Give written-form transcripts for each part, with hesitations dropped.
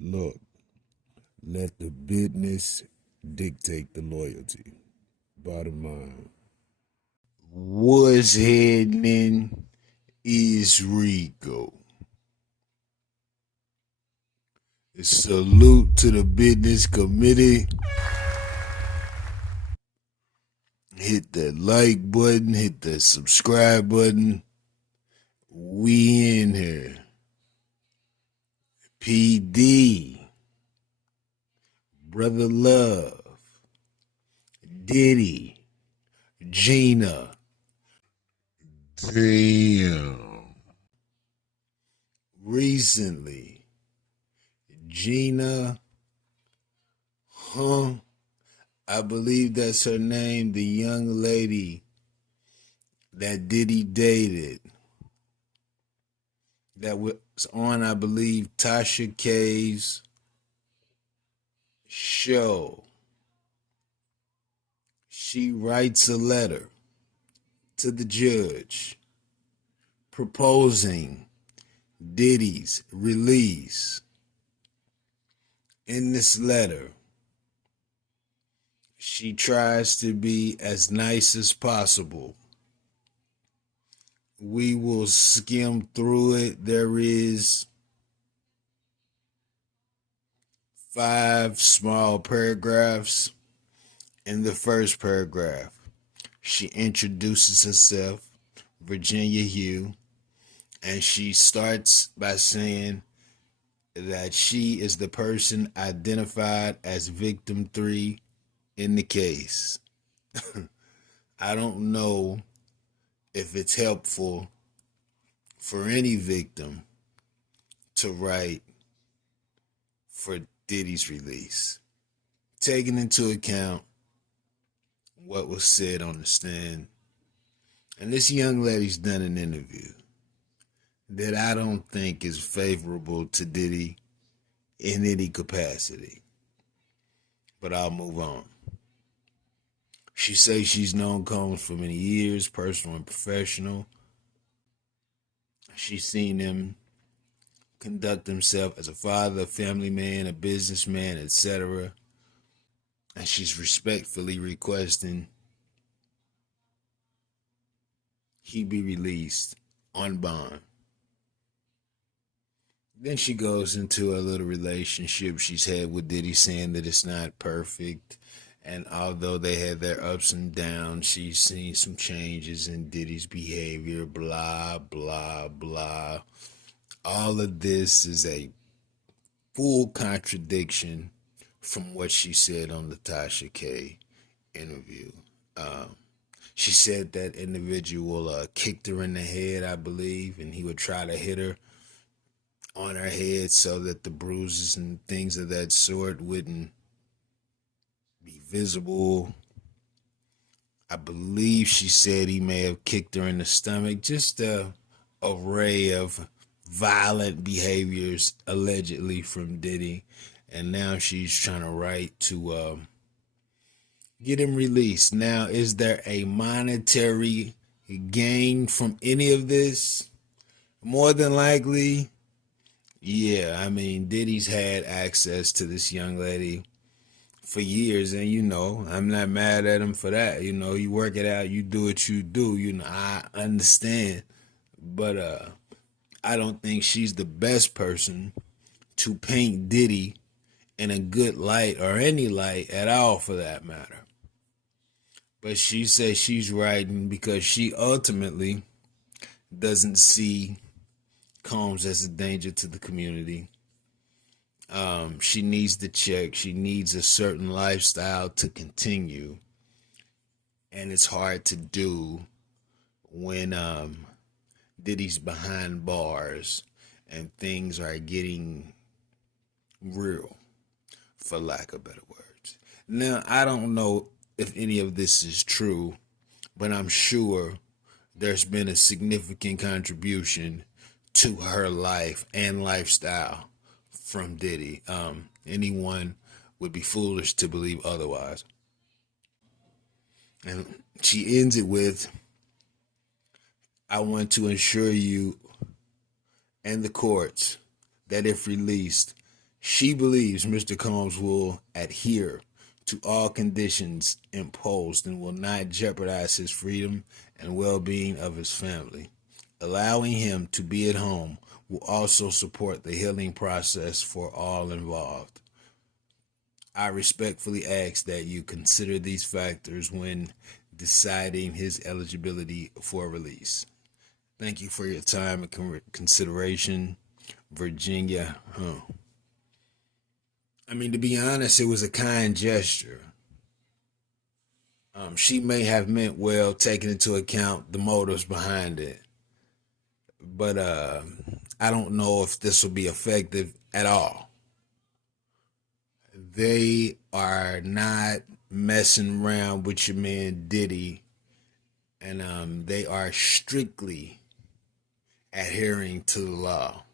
Look, let the business dictate the loyalty. Bottom line. What's happening is Rico. Salute to the business committee. Hit the like button, hit the subscribe button. We in here. PD, Brother Love, Diddy, Gina. Damn. Recently, Gina, I believe that's her name, the young lady that Diddy dated, that was on, I believe, Tasha K's show. She writes a letter to the judge proposing Diddy's release. In this letter, she tries to be as nice as possible. We will skim through it. There is 5 small paragraphs. In the first paragraph, she introduces herself, Virginia Hugh, and she starts by saying that she is the person identified as victim 3 in the case. I don't know if it's helpful for any victim to write for Diddy's release, taking into account what was said on the stand. And this young lady's done an interview that I don't think is favorable to Diddy in any capacity. But I'll move on. She says she's known Combs for many years, personal and professional. She's seen him conduct himself as a father, a family man, a businessman, etc. And she's respectfully requesting he be released on bond. Then she goes into a little relationship she's had with Diddy, saying that it's not perfect. And although they had their ups and downs, she's seen some changes in Diddy's behavior, blah, blah, blah. All of this is a full contradiction from what she said on the Tasha K interview. She said that individual kicked her in the head, I believe, and he would try to hit her on her head so that the bruises and things of that sort wouldn't be visible. I believe she said he may have kicked her in the stomach. Just a array of violent behaviors allegedly from Diddy. And now she's trying to write to get him released. Now, is there a monetary gain from any of this? More than likely, yeah. I mean, Diddy's had access to this young lady for years, and I'm not mad at him for that. You work it out, you do what you do. I understand, but I don't think she's the best person to paint Diddy in a good light, or any light at all for that matter. But she says she's writing because she ultimately doesn't see Combs as a danger to the community. She needs the check. She needs a certain lifestyle to continue. And it's hard to do when Diddy's behind bars and things are getting real, for lack of better words. Now, I don't know if any of this is true, but I'm sure there's been a significant contribution to her life and lifestyle from Diddy. Anyone would be foolish to believe otherwise. And she ends it with, I want to assure you and the courts that if released, She believes Mr. Combs will adhere to all conditions imposed and will not jeopardize his freedom and well being of his family. Allowing him to be at home will also support the healing process for all involved. I respectfully ask that you consider these factors when deciding his eligibility for release. Thank you for your time and consideration, Virginia. I mean, to be honest, it was a kind gesture. She may have meant well, taking into account the motives behind it, but I don't know if this will be effective at all. They are not messing around with your man Diddy, and they are strictly adhering to the law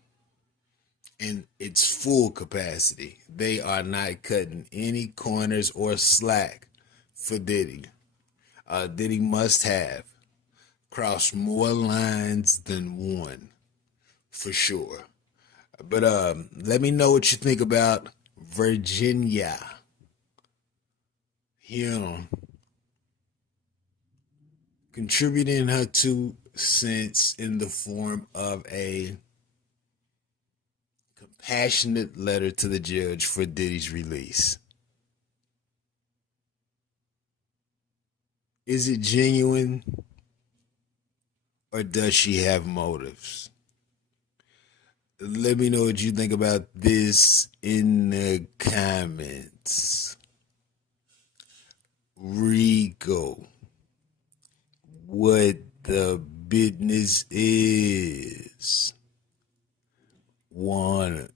in its full capacity. They are not cutting any corners or slack for Diddy. Diddy must have crossed more lines than one, for sure. But let me know what you think about Virginia. Contributing her 2 cents in the form of a compassionate letter to the judge for Diddy's release. Is it genuine, or does she have motives? Let me know what you think about this in the comments. Rico, what the business is. Wanna